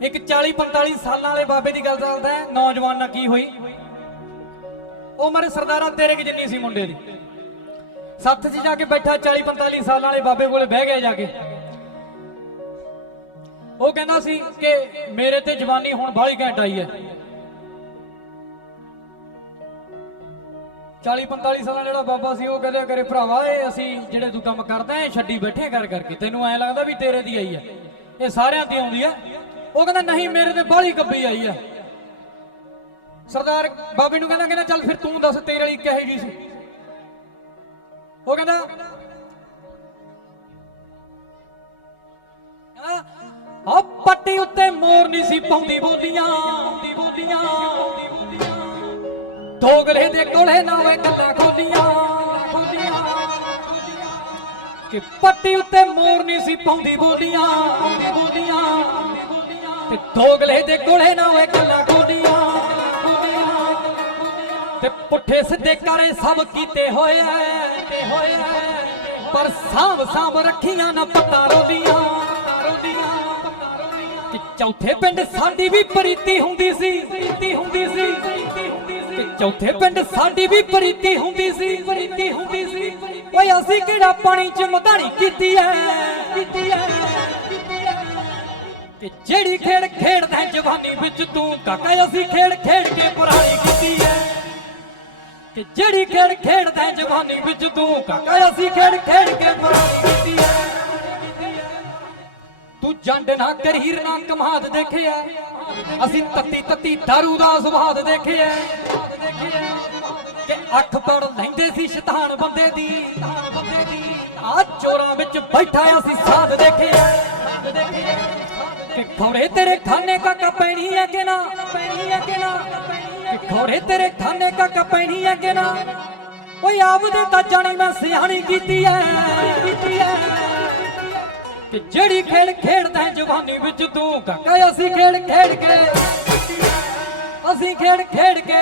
ਇੱਕ 40 45 ਸਾਲਾਂ ਵਾਲੇ ਬਾਬੇ ਦੀ ਗੱਲ ਚੱਲਦਾ ਹੈ, ਨੌਜਵਾਨ ਨਾਲ ਕੀ ਹੋਈ? ਉਹ ਮਾਰੇ ਸਰਦਾਰਾ ਤੇਰੇ ਕਿ ਜਿੰਨੀ ਸੀ ਮੁੰਡੇ ਦੀ। ਸੱਥ 'ਚ ਜਾ ਕੇ ਬੈਠਾ 40 45 ਸਾਲਾਂ ਵਾਲੇ ਬਾਬੇ ਕੋਲੇ ਬਹਿ ਗਿਆ ਜਾ ਕੇ। ਉਹ ਕਹਿੰਦਾ ਸੀ ਕਿ ਮੇਰੇ ਤੇ ਜਵਾਨੀ ਹੁਣ ਬਾਹਲੀ ਘੈਂਟ ਆਈ ਹੈ। 40 45 ਸਾਲਾਂ ਜਿਹੜਾ ਬਾਬਾ ਸੀ, ਉਹ ਕਹਿੰਦੇ ਕਰੇ ਭਰਾਵਾ, ਇਹ ਅਸੀਂ ਜਿਹੜੇ ਤੂੰ ਕੰਮ ਕਰਦਾ ਐ ਛੱਡੀ ਬੈਠੇ ਕਰ ਕਰਕੇ। ਤੈਨੂੰ ਐ ਲੱਗਦਾ ਵੀ ਤੇਰੇ ਦੀ ਆਈ ਹੈ। ਇਹ ਸਾਰਿਆਂ ਦੀ ਆਉਂਦੀ ਹੈ। ਉਹ ਕਹਿੰਦਾ, ਨਹੀਂ, ਮੇਰੇ ਤੇ ਬਾਹਲੀ ਗੱਬੀ ਆਈ ਹੈ ਸਰਦਾਰ ਬਾਬੇ ਨੂੰ ਕਹਿੰਦਾ ਕਹਿੰਦਾ, ਚੱਲ ਫਿਰ ਤੂੰ ਦੱਸ, ਤੇਰੇ ਵਾਲੀ ਕਿਹੋ ਜੀ ਸੀ? ਉਹ ਕਹਿੰਦਾ, ਆ ਪੱਟੀ ਉੱਤੇ ਮੋਰ ਨਹੀਂ ਸੀ ਪਾਉਂਦੀ ਬੋਲੀਆਂ ਬੋਲੀਆਂ ਦੋਗਲੇ ਦੇ ਕੋਲੇ ਨਾ ਵੇ ਗੱਲਾਂ ਖੋਲੀਆਂ ਕਿ ਪੱਟੀ ਉੱਤੇ ਮੋਰ ਨਹੀਂ ਸੀ ਪਾਉਂਦੀ ਬੋਲੀਆਂ ਬੋਲੀਆਂ ਤੇ ਦੋਗਲੇ ਦੇ ਕੋਲੇ ਨਾ ਵੇ ਗੱਲਾਂ ਖੋਲੀਆਂ ਤੇ ਪੁੱਠੇ ਸਿੱਧੇ ਕਰੇ ਸਭ ਕੀਤੇ ਹੋਏ ਤੇ ਹੋਏ ਪਰ ਸਾਂਭ ਸਾਂਭ ਰੱਖੀਆਂ ਨਾ ਪੱਤਾ ਰੋਦੀਆਂ ਕਿ ਚੌਥੇ ਪਿੰਡ ਸਾਡੀ ਵੀ ਪ੍ਰੀਤੀ ਹੁੰਦੀ ਸੀ, ਪ੍ਰੀਤੀ ਹੁੰਦੀ ਸੀ। ਕਿ ਚੌਥੇ ਪਿੰਡ ਸਾਡੀ ਵੀ ਪ੍ਰੀਤੀ ਹੁੰਦੀ ਸੀ, ਪ੍ਰੀਤੀ ਹੁੰਦੀ ਸੀ। ਓਏ ਅਸੀਂ ਕਿਹੜਾ ਪਾਣੀ ਚ ਮਧਾਣੀ ਕੀਤੀ ਐ ਕੀਤੀ ਐ। ਕਿ ਜਿਹੜੀ ਖੇਡ ਖੇਡਦਾ ਜਵਾਨੀ ਵਿੱਚ ਤੂੰ ਕਾਕਾ ਅਸੀਂ ਖੇਡ ਖੇਡ ਕੇ ਪੁਰਾਣੀ ਕੀਤੀ ਐ ਕਿ ਜਿਹੜੀ ਖੇਡ ਖੇਡਦਾ ਜਵਾਨੀ ਵਿੱਚ ਤੂੰ ਕਾਕਾ ਅਸੀਂ ਖੇਡ ਖੇਡ ਕੇ ਪੁਰਾਣੀ ਕੀਤੀ ਐ ਤੂੰ ਜੰਡ ਨਾ ਕਰੀਰ ਨਾ ਕਮਾਦ ਦੇਖਿਆ। ਅਸੀਂ ਤੱਤੀ ਤੱਤੀ ਦਾਰੂ ਦਾ ਸਵਾਦ ਦੇਖਿਆ। ਕਿ ਅੱਖ ਪੜ ਲੈਂਦੇ ਸੀ ਸ਼ੈਤਾਨ ਬੰਦੇ ਦੀ। ਬੰਦੇ ਦੀ ਆ ਚੋਰਾਂ ਵਿੱਚ ਬੈਠਾ ਅਸੀਂ ਸਾਧ ਦੇਖਿਆ। ਕਿ ਖੋਰੇ ਤੇਰੇ ਖਾਨੇ ਕਾਕਾ ਪੈਣੀ ਹੈ ਕਿ ਖੋਰੇ ਤੇਰੇ ਖਾਨੇ ਕਾਕਾ ਪੈਣੀ ਹੈ ਨਾ? ਓਏ ਆਪਦੇ ਤਾਂ ਜਾਣੀ ਮੈਂ ਸਿਆਣੀ ਕੀਤੀ ਐ ਕੀਤੀ ਐ ਕਿ ਜਿਹੜੀ ਖੇਡ ਖੇਡਦਾ ਜਵਾਨੀ ਵਿੱਚ ਤੂੰ ਕਾਕਾ, ਅਸੀਂ ਖੇਡ ਖੇਡ ਕੇ, ਅਸੀਂ ਖੇਡ ਖੇਡ ਕੇ।